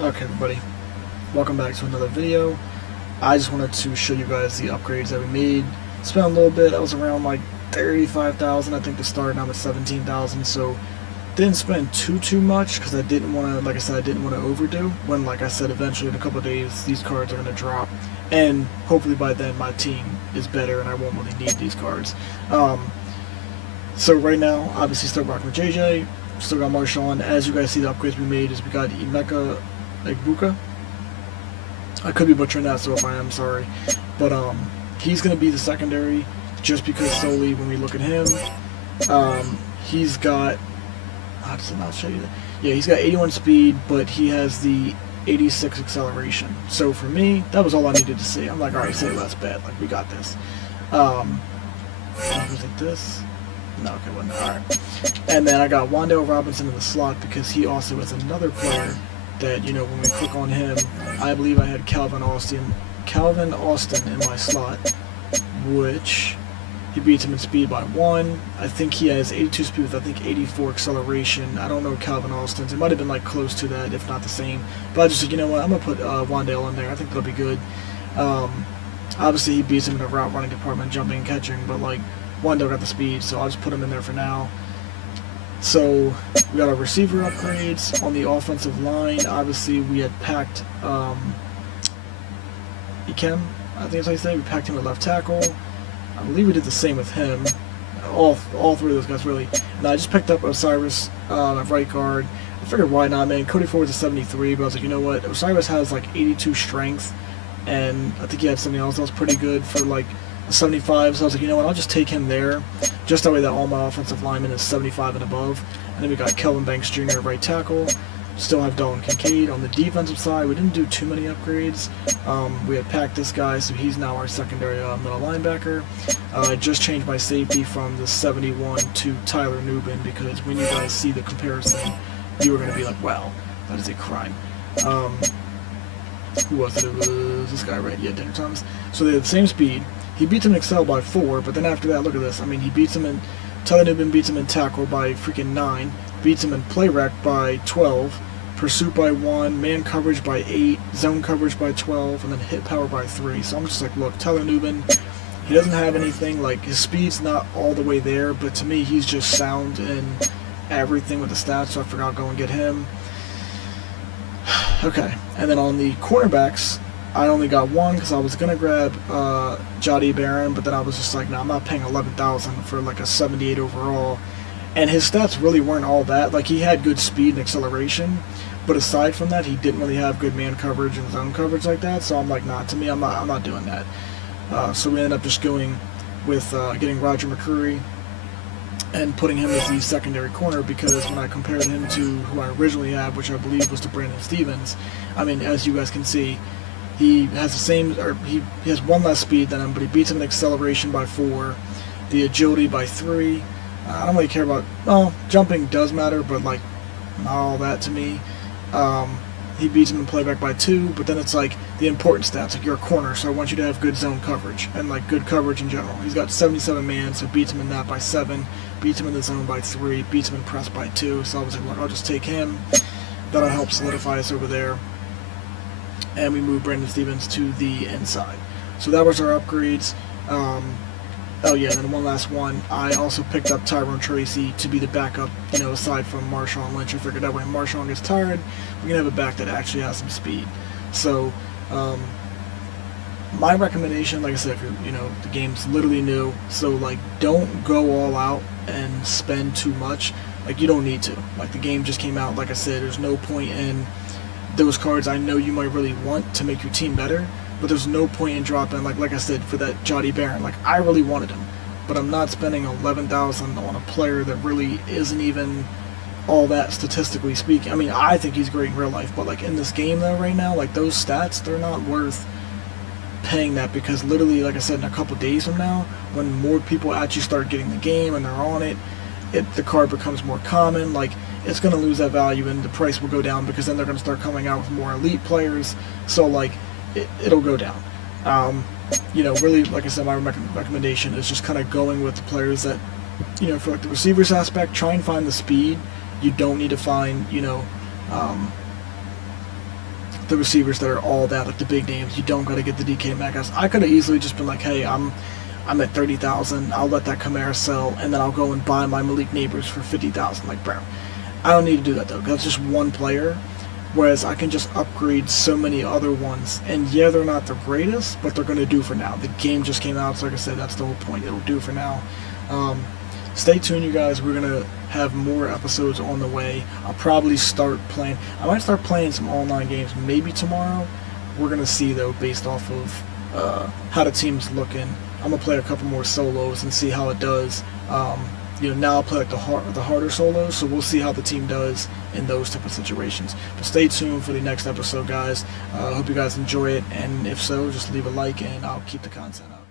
Okay, everybody, welcome back to another video. I just wanted to show you guys the upgrades that we made. Spent a little bit. I was around like 35,000, I think, to start. Now I'm at 17,000, so didn't spend too much because I didn't want to, like I said, I didn't want to overdo. When, like I said, eventually in a couple of days these cards are going to drop, and hopefully by then my team is better and I won't really need these cards. So right now, obviously, still rocking with JJ. Still got Marshawn. As you guys see, the upgrades we made is we got Emeka Egbuka. I could be butchering that, so if I am, sorry. But he's going to be the secondary just because solely when we look at him, he's got... How does it not show you that? Yeah, he's got 81 speed, but he has the 86 acceleration. So for me, that was all I needed to see. I'm like, alright, say less bad. Like, we got this. Was it this? No, okay, wasn't it? Alright. And then I got Wan'Dale Robinson in the slot because he also is another player that, you know, when we click on him, I believe I had Calvin Austin in my slot, which he beats him in speed by 1. I think he has 82 speed with, I think, 84 acceleration. I don't know Calvin Austin's. It might have been like close to that, if not the same. But I just said, you know what, I'm going to put Wan'Dale in there. I think that'll be good. Obviously, he beats him in the route running department, jumping and catching, but like, Wan'Dale got the speed, so I'll just put him in there for now. So we got our receiver upgrades on the offensive line. Obviously, we had packed Ikem, I think that's how you say. We packed him at left tackle. I believe we did the same with him. All three of those guys, really. And I just picked up Osiris at right guard. I figured why not, man. Cody Ford's a 73, but I was like, you know what? Osiris has like 82 strength, and I think he had something else that was pretty good for like a 75. So I was like, you know what? I'll just take him there, just that way that all my offensive linemen is 75 and above. And then we got Kelvin Banks Jr. at right tackle. Still have Dalton Kincaid. On the defensive side, we didn't do too many upgrades. We had packed this guy, so he's now our secondary middle linebacker. I just changed my safety from the 71 to Tyler Nubin because when you guys see the comparison, you were going to be like, wow, that is a crime. Who was it? It was this guy, right? Yeah, Dinner Thomas. So they had the same speed. He beats him in Excel by 4, but then after that, look at this. I mean, he beats him in... Tyler Nubin beats him in tackle by freaking 9, beats him in play rec by 12, pursuit by 1, man coverage by 8, zone coverage by 12, and then hit power by 3. So I'm just like, look, Tyler Nubin, he doesn't have anything, like, his speed's not all the way there, but to me, he's just sound in everything with the stats, so I figured I'll go and get him. Okay, and then on the cornerbacks, I only got one because I was going to grab Jody Barron, but then I was just like, no, I'm not paying $11,000 for like a 78 overall. And his stats really weren't all that. Like, he had good speed and acceleration, but aside from that, he didn't really have good man coverage and zone coverage like that. So I'm like, nah, to me, I'm not doing that. So we ended up just going with getting Roger McCreary and putting him as the secondary corner because when I compared him to who I originally had, which I believe was to Brandon Stevens, I mean, as you guys can see, he has the same, or he has one less speed than him, but he beats him in acceleration by 4, the agility by 3. I don't really care about, well, jumping does matter, but like, not all that to me. He beats him in playback by 2, but then it's like the important stats, like you're a corner, so I want you to have good zone coverage, and like good coverage in general. He's got 77 man, so beats him in that by 7, beats him in the zone by 3, beats him in press by 2, so I was like, look, I'll just take him. That'll help solidify us over there. And we moved Brandon Stevens to the inside. So that was our upgrades. Oh yeah, and then one last one. I also picked up Tyrone Tracy to be the backup, you know, aside from Marshawn Lynch. I figured that way Marshawn gets tired, we can have a back that actually has some speed. So, my recommendation, like I said, you know, the game's literally new, so like, don't go all out and spend too much. Like, you don't need to. Like, the game just came out, like I said, there's no point in those cards I know you might really want to make your team better, but there's no point in dropping, like I said, for that Jody Barron. Like, I really wanted him, but I'm not spending $11,000 on a player that really isn't even all that statistically speaking. I mean, I think he's great in real life, but like in this game though right now, like those stats, they're not worth paying that because literally, like I said, in a couple days from now, when more people actually start getting the game and they're on it, the card becomes more common. Like, it's going to lose that value and the price will go down because then they're going to start coming out with more elite players. So like, it'll go down. You know, really, like I said, my recommendation is just kind of going with the players that, you know, for like the receivers aspect, try and find the speed. You don't need to find, you know, the receivers that are all that, like the big names. You don't got to get the DK Metcalf. I could have easily just been like, hey, I'm at 30,000. I'll let that Kamara sell, and then I'll go and buy my Malik Neighbors for 50,000. Like, bro, I don't need to do that though. That's just one player. Whereas I can just upgrade so many other ones, and yeah, they're not the greatest, but they're going to do for now. The game just came out, so like I said, that's the whole point. It'll do for now. Stay tuned, you guys. We're going to have more episodes on the way. I'll probably start playing. I might start playing some online games maybe tomorrow. We're going to see, though, based off of how the team's looking. I'm going to play a couple more solos and see how it does. Now I'll play like the harder solos, so we'll see how the team does in those type of situations. But stay tuned for the next episode, guys. I hope you guys enjoy it, and if so, just leave a like, and I'll keep the content up.